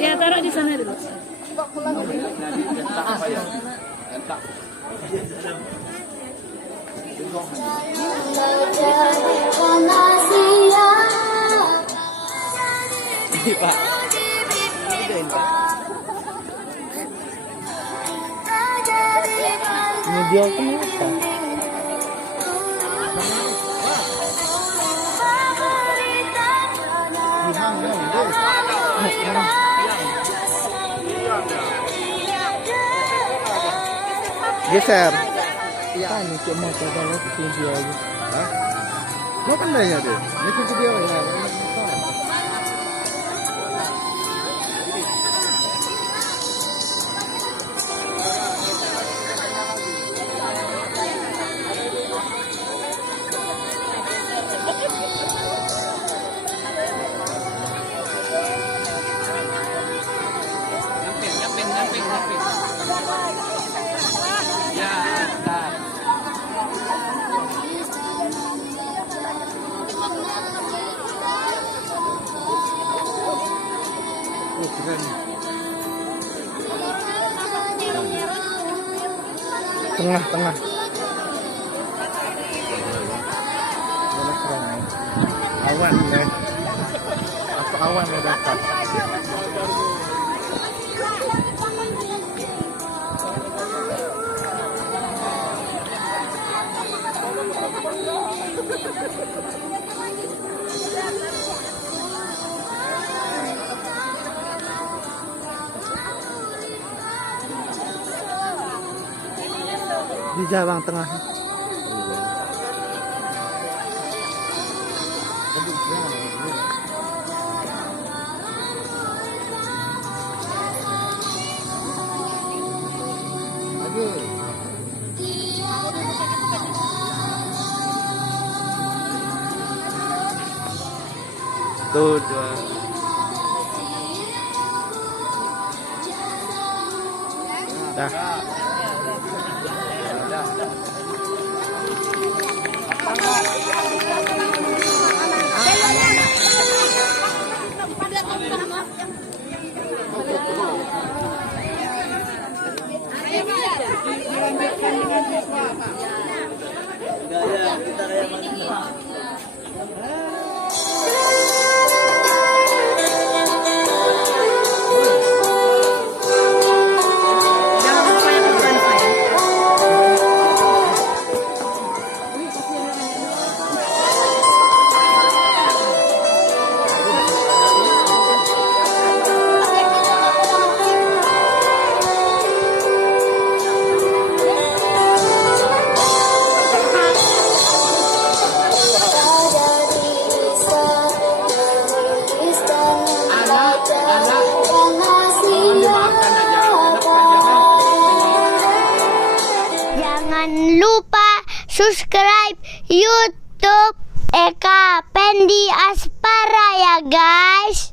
Ya, taruh di sana dulu. Pak. Ini dia kenapa? Geser. Iya, ini cuma coba lihat video aja. Hah? Mau pandainya deh. Ini video ya. Nyamping. Ya, dah. Keren. Tengah. Keren. Awan ya. Apa awan ya dapat? Di jalan tengah. Tuh, dua. Dah. Jangan lupa subscribe YouTube Eka Pendi Aspara ya guys.